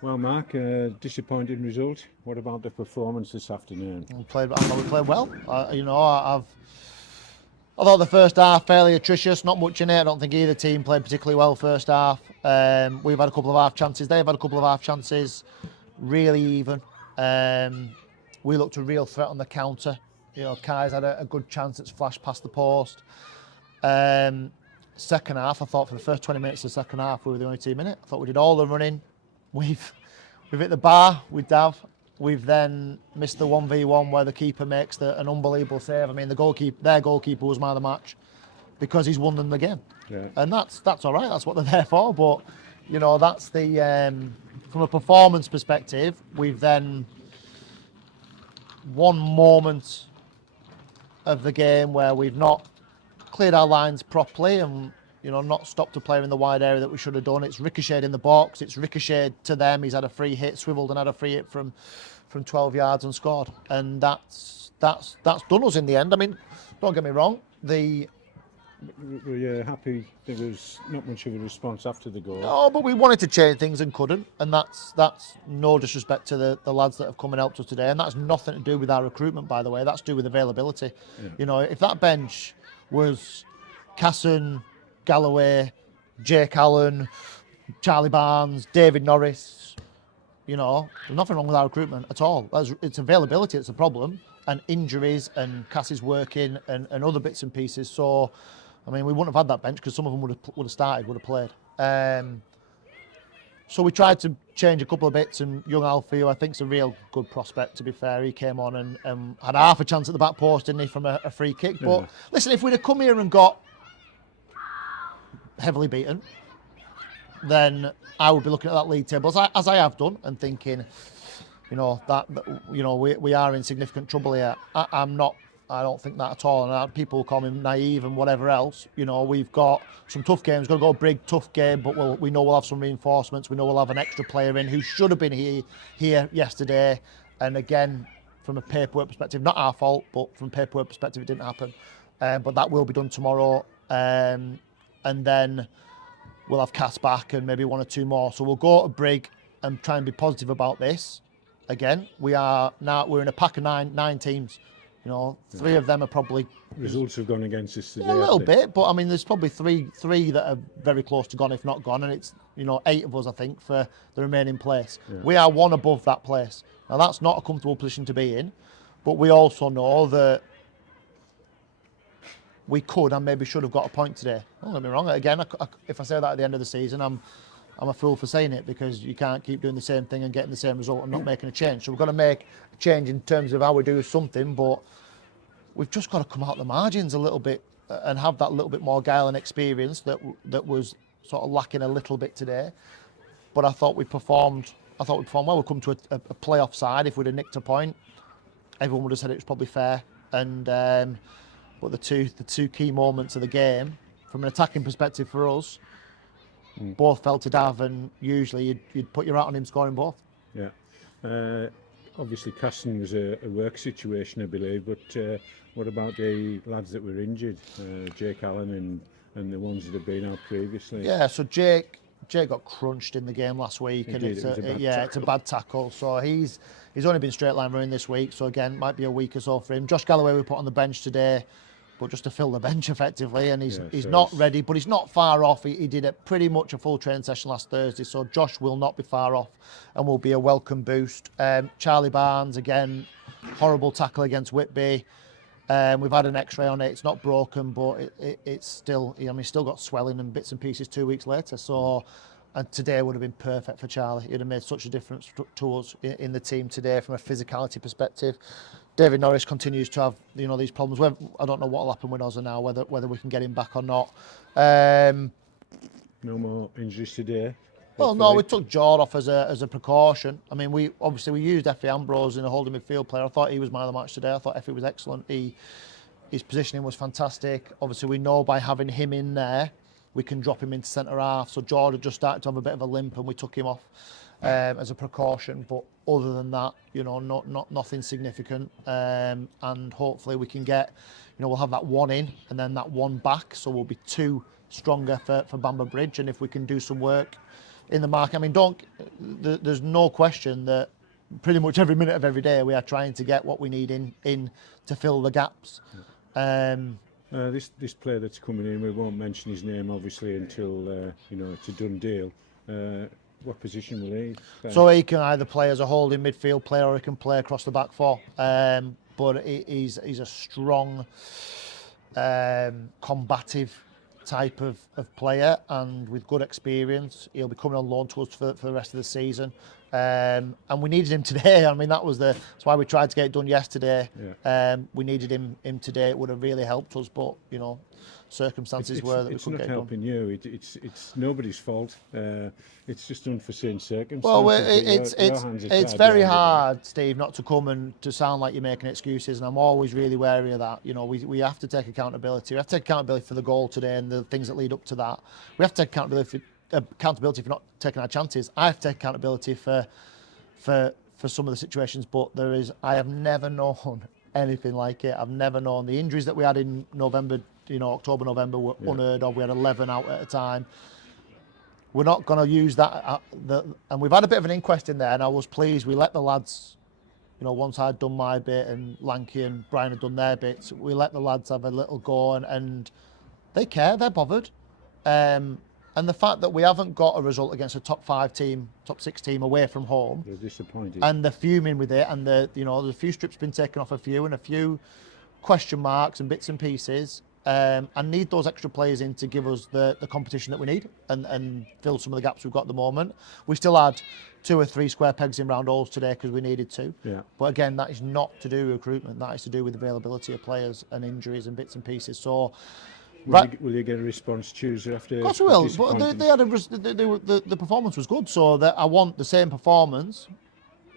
Well, Mark, disappointing result. What about the performance this afternoon? I thought we played well. I thought the first half fairly atrocious, not much in it. I don't think either team played particularly well first half. We've had a couple of half chances. They've had a couple of half chances. Really even. We looked a real threat on the counter. Kai's had a good chance that's flashed past the post. Second half, I thought for the first 20 minutes of the second half, we were the only team in it. I thought we did all the running. We've hit the bar with Dav. We've then missed the 1v1 where the keeper makes an unbelievable save. I mean, their goalkeeper was man of the match because he's won them the game. Yeah. And that's all right. That's what they're there for. But, that's from a performance perspective, we've then one moment of the game where we've not cleared our lines properly and not stopped a player in the wide area that we should have done. It's ricocheted in the box. It's ricocheted to them. He's had a free hit, swiveled and had a free hit from 12 yards and scored. And that's done us in the end. I mean, don't get me wrong. Were you happy there was not much of a response after the goal? No, but we wanted to change things and couldn't. And that's no disrespect to the lads that have come and helped us today. And that's nothing to do with our recruitment, by the way. That's to do with availability. Yeah. If that bench was Casson, Galloway, Jake Allen, Charlie Barnes, David Norris, there's nothing wrong with our recruitment at all. It's availability that's the problem, and injuries and Cassie's working and other bits and pieces. So, I mean, we wouldn't have had that bench because some of them would have started, would have played. So we tried to change a couple of bits, and young Alfie, who I think is a real good prospect, to be fair, he came on and had half a chance at the back post, didn't he, from a free kick. But listen, if we'd have come here and got heavily beaten, then I would be looking at that league table as I have done and thinking, we are in significant trouble here. I don't think that at all. And people call me naive and whatever else. We've got some tough games. We've got to go Brig, tough game, but we know we'll have some reinforcements. We know we'll have an extra player in who should have been here yesterday. And again, from a paperwork perspective, not our fault, but from a paperwork perspective, it didn't happen. But that will be done tomorrow. And then we'll have Cass back and maybe one or two more. So we'll go to Brig and try and be positive about this. Again, we're in a pack of nine teams. Three of them are probably results have gone against us today. Yeah, a little bit, but I mean, there's probably three that are very close to gone, if not gone, and it's 8 of us, I think, for the remaining place. Yeah. We are one above that place. Now that's not a comfortable position to be in, but we also know that we could and maybe should have got a point today. Don't get me wrong. Again, if I say that at the end of the season, I'm a fool for saying it, because you can't keep doing the same thing and getting the same result and not making a change. So we've got to make a change in terms of how we do something, but we've just got to come out the margins a little bit and have that little bit more guile and experience that was sort of lacking a little bit today. But I thought we performed well. We've come to a playoff side. If we'd have nicked a point, everyone would have said it was probably fair. And but the two key moments of the game, from an attacking perspective for us, both fell to Dav, and usually you'd put your hat on him scoring both. Yeah. Obviously, Caston was a work situation, I believe, but what about the lads that were injured, Jake Allen and the ones that have been out previously? Yeah, so Jake got crunched in the game last week, and it's a bad tackle. So he's only been straight line running this week, so again, might be a week or so for him. Josh Galloway we put on the bench today, but just to fill the bench effectively, and he's not ready, but he's not far off. He did pretty much a full training session last Thursday, so Josh will not be far off and will be a welcome boost. Charlie Barnes, again, horrible tackle against Whitby. We've had an X-ray on it. It's not broken, but it's still, he's still got swelling and bits and pieces 2 weeks later. So, and today would have been perfect for Charlie. It'd have made such a difference to us in the team today from a physicality perspective. David Norris continues to have these problems. I don't know what will happen with us now, whether we can get him back or not. No more injuries today. Well, no, we took Jord off as a precaution. I mean, we used Effie Ambrose in a holding midfield player. I thought he was man of the match today. I thought Effie was excellent. His positioning was fantastic. Obviously, we know by having him in there, we can drop him into centre half. So Jord had just started to have a bit of a limp, and we took him off as a precaution. But other than that, nothing significant. And hopefully we can get, we'll have that one in and then that one back. So we'll be 2 stronger for Bamber Bridge. And if we can do some work in the market. I mean, there's no question that pretty much every minute of every day we are trying to get what we need in to fill the gaps. This player that's coming in, we won't mention his name obviously until it's a done deal. What position will he play? So he can either play as a holding midfield player or he can play across the back four. But he's a strong, combative type of player, and with good experience. He'll be coming on loan to us for the rest of the season. And we needed him today. I mean, that's why we tried to get it done yesterday. Yeah. We needed him today. It would have really helped us, but circumstances were that we couldn't get it done. It's not helping you. It's nobody's fault. It's just unforeseen circumstances. Well, it's very hard, Steve, not to come and to sound like you're making excuses, and I'm always really wary of that. We have to take accountability. We have to take accountability for the goal today and the things that lead up to that. We have to take accountability for not taking our chances. I have to take accountability for some of the situations, but I have never known anything like it. I've never known the injuries that we had in November, October, November were unheard of. We had 11 out at a time. We're not going to use that. And we've had a bit of an inquest in there, and I was pleased. We let the lads, once I'd done my bit and Lanky and Brian had done their bits, we let the lads have a little go, and they care, they're bothered. And the fact that we haven't got a result against a top 5 team, top 6 team away from home, they're disappointed, and they're fuming with it, and there's a few strips been taken off a few, and a few question marks and bits and pieces. And need those extra players in to give us the competition that we need and fill some of the gaps we've got at the moment. We still had 2 or 3 square pegs in round holes today because we needed to. Yeah. But again, that is not to do with recruitment. That is to do with availability of players and injuries and bits and pieces. So. Will you get a response Tuesday after? Of course we will. But the performance was good, so that I want the same performance,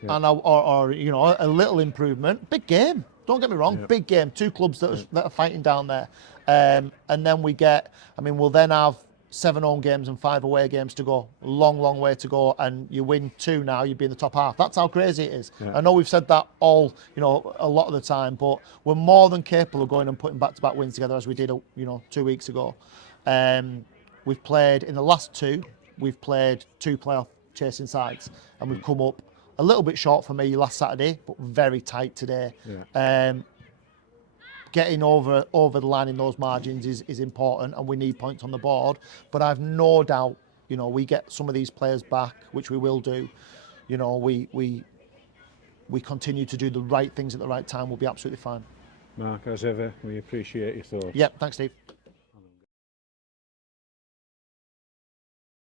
and or a little improvement. Big game. Don't get me wrong. Big game. 2 clubs that are fighting down there, and then we'll then have 7 home games and 5 away games to go. Long way to go, and you win 2 now, you'd be in the top half. That's how crazy it is. Yeah. I know we've said that a lot of the time, but we're more than capable of going and putting back-to-back wins together as we did 2 weeks ago. We've played in the last 2. We've played 2 playoff chasing sides, and we've come up a little bit short for me last Saturday, but very tight today. Yeah. Getting over the line in those margins is important, and we need points on the board. But I've no doubt, we get some of these players back, which we will do. We continue to do the right things at the right time. We'll be absolutely fine. Mark, as ever, we appreciate your thoughts. Yep, thanks, Steve.